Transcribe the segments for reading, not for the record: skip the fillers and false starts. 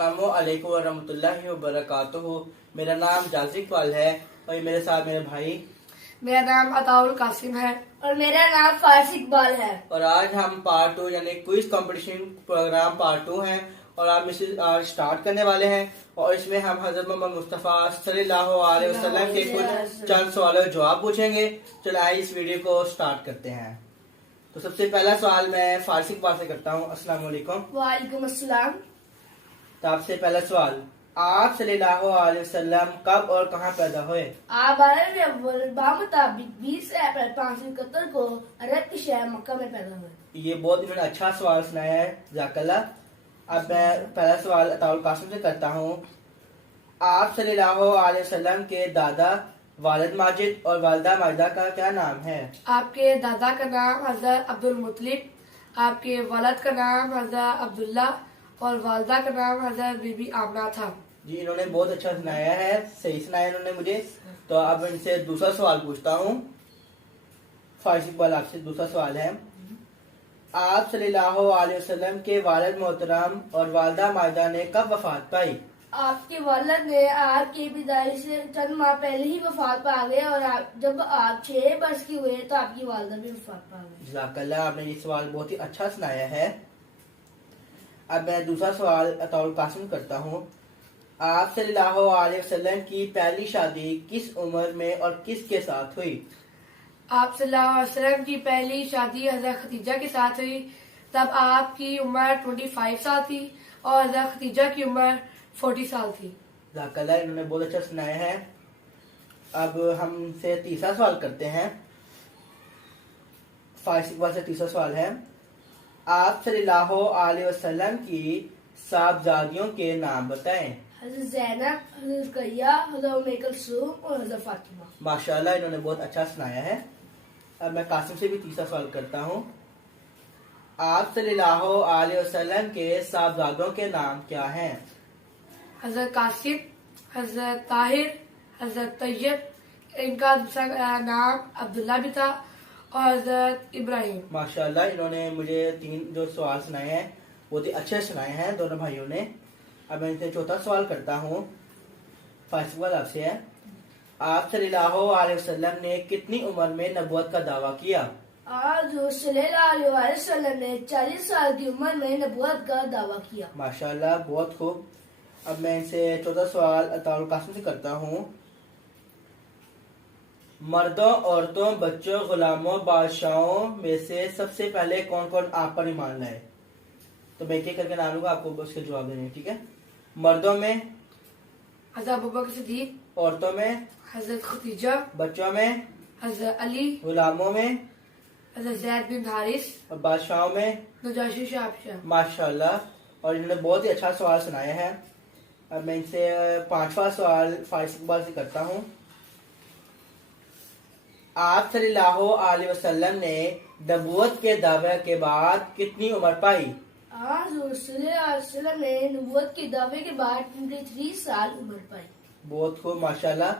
अस्सलामु अलैकुम वरहमतुल्लाहि वबरकातुहू। मेरा नाम जाज़ी इकबाल है और ये मेरे साथ मेरे भाई। मेरा नाम अताउल कासिम है। और मेरा नाम फारस इकबाल है। और आज हम पार्ट 2 यानी क्विज कंपटीशन प्रोग्राम पार्ट 2 हैं और आप इसे आज स्टार्ट करने वाले हैं। और इसमें हम हज़रत मोहम्मद मुस्तफ़ा सल्लल्लाहु अलैहि वसल्लम के कुछ चंद सवालों के जवाब पूछेंगे। चलो आइए इस वीडियो को स्टार्ट करते हैं। तो सबसे पहला सवाल मैं फारसी इकबाल से करता हूँ। अस्सलाम वालेकुम। वालेकुम अस्सलाम। तो आपसे पहला सवाल, आप सल्लल्लाहु अलैहि वसल्लम कब और कहाँ पैदा हुए? आप बामुताबिक 20 अप्रैल 571 को अरब के शहर मक्का में पैदा हुए। ये बहुत इन्होंने अच्छा सवाल सुनाया है, जज़ाकल्लाह। अब मैं पहला सवाल अताउल कासिम से करता हूँ। आप सल्लल्लाहु अलैहि वसल्लम के दादा वालिद माजिद और वालिदा माजिदा का क्या नाम है? आपके दादा का नाम हज़रत अब्दुल मुत्तलिब, आपके वालिद का नाम हज़रत अब्दुल्ला और वालिदा का नाम हज़रत बीबी आमना था। जी, इन्होंने बहुत अच्छा सुनाया है, सही सुनाया इन्होंने मुझे। तो अब इनसे दूसरा सवाल पूछता हूँ। फारसी इकबाल आपसे दूसरा सवाल है। आप सल्लल्लाहु अलैहि वसल्लम के वालिद मोहतरम और वालिदा माजिदा ने कब वफात पाई? आपके वालिद ने आपकी पैदाइश से चंद माह पहले ही वफात पा गए और जब आप 6 वर्ष के हुए तो आपकी वालिदा भी वफात पा गई। जज़ाकल्लाह, आपने ये सवाल बहुत ही अच्छा सुनाया है। अब मैं दूसरा सवाल अताउल कासिम करता हूँ। आप सल्लल्लाहु अलैहि वसल्लम की पहली शादी किस उम्र में और किसके साथ हुई? आप सल्लल्लाहु अलैहि वसल्लम की पहली शादी हज़रत खदीजा के साथ हुई। तब आपकी उम्र 25 साल थी और हज़रत खदीजा की उम्र 40 साल थी। जज़ाकल्लाह, इन्होंने बहुत अच्छा सुनाया है। अब हमसे तीसरा सवाल करते हैं। फारसी इकबाल से तीसरा सवाल है। आप सल्लल्लाहु अलैहि वसल्लम की साहबजादियों के नाम बताएं। हज़रत ज़ैनब, हज़रत रुक़ैया, हज़रत उम्मे कुलसूम और हज़रत फातिमा। माशाल्लाह, इन्होंने बहुत अच्छा सुनाया है। अब मैं कासिम से भी तीसरा सवाल करता हूँ। आप सल्लल्लाहु अलैहि वसल्लम के साहबजादों के नाम क्या हैं? हज़रत कासिम, हज़रत ताहिर, हज़रत तैयब, इनका दूसरा नाम अब्दुल्ला भी था, और हज़रत इब्राहिम। माशाल्लाह, इन्होंने मुझे 3 जो सवाल सुनाए हैं बहुत ही अच्छे सुनाए हैं दोनों भाइयों ने। अब मैं इनसे चौथा सवाल करता हूँ। फर्स्ट सवाल आपसे है। आप सल्लल्लाहु अलैहि वसल्लम ने कितनी उम्र में नबूवत का दावा किया? आज सल्लल्लाहु अलैहि वसल्लम ने 40 साल की उम्र में नबूवत का दावा किया। माशाल्लाह, बहुत खूब। अब मैं इनसे चौथा सवाल अताउल कासिम से करता हूँ। मर्दों, औरतों, बच्चों, गुलामों, बादशाहों में से सबसे पहले कौन कौन आप पर ईमान लाए? तो मैं एक करके नाम लूंगा, आपको उसके जवाब देने हैं, ठीक है? मर्दों में हज़रत अबू बकर सिद्दीक, औरतों में हज़रत खदीजा, बच्चों में हज़रत अली, गुलामों में हज़रत ज़ैद बिन हारिस और बादशाहों में नजाशी शाह। माशाल्लाह, और इन्होंने बहुत ही अच्छा सवाल सुनाया है। अब मैं इनसे 5वां सवाल फारसी इकबाल से करता हूँ। आप सल्लल्लाहु अलैहि वसल्लम ने नबूवत के दावे के बाद कितनी उम्र पाई? आज सल्लल्लाहु अलैहि वसल्लम ने नबूवत के दावे के बाद 23 साल उम्र पाई। बहुत खूब, माशाल्लाह।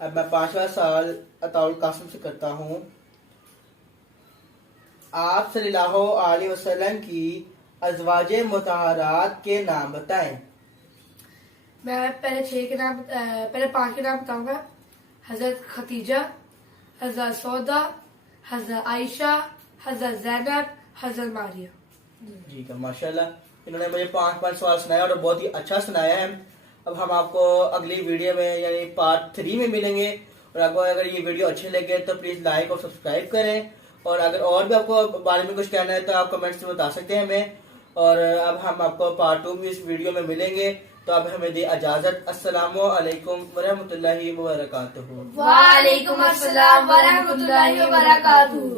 अब मैं 5वां सवाल अताउल कासिम से करता हूँ। आप सल्लल्लाहु अलैहि वसल्लम की अज़वाजे मुतहरात के नाम बताएं। मैं पहले 5 के नाम बताऊंगा। हज़रत खदीजा, हज़रत सौदा, हज़रत आयशा, हज़रत ज़ैनब, हज़रत मारिया। जी का माशाल्लाह, इन्होंने मुझे 5 सवाल सुनाया और बहुत ही अच्छा सुनाया है। अब हम आपको अगली वीडियो में यानी पार्ट 3 में मिलेंगे। और आपको अगर ये वीडियो अच्छे लगे तो प्लीज लाइक और सब्सक्राइब करें। और अगर और भी आपको बारे में कुछ कहना है तो आप कमेंट्स में बता सकते हैं हमें। और अब हम आपको पार्ट 2 में इस वीडियो में मिलेंगे। तो अब हमें दे इजाजत। अस्सलामु अलैकुम वरहमतुल्लाहि वबरकातुहू। वालेकुम अस्सलाम वरहमतुल्लाहि वबरकातुहू।